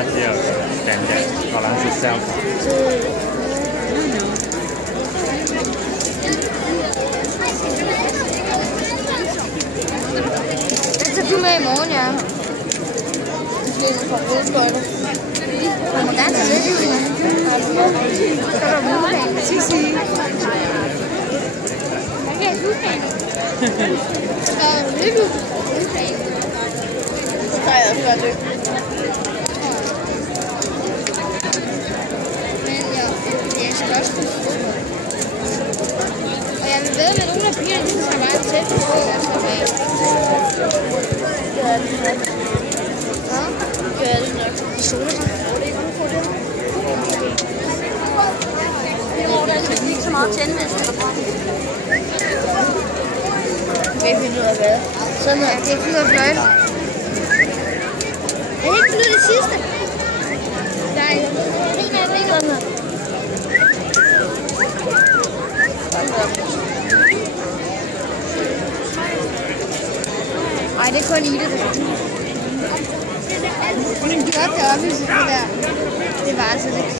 它只有短短，好像是效果。Så du med i morgen, ja? Det er fra rødskøjter. Man må gerne tage lidt i den. Så er der rødskøjter. Sissi. Hvad er rødskøjter? Så er der lidt rødskøjter. Så tager jeg også bare lidt. Men ja, det er spørgsmål. Og jeg vil ved med nogle af pigerne, de skal bare tæt på og så bag. Gør det nok. Hvad? Gør det nok. De soler sig. Det er ikke nogen på det. Det må da ikke så meget tændvæske. Jeg kan finde ud af hvad. Sådan her. Det er fyret fløjter. Jeg kan ikke finde ud af det sidste. Nej. En af dem ikke sådan her. Ej, det er kun Ida, det. Men de opdager op i det der. Det var altså det.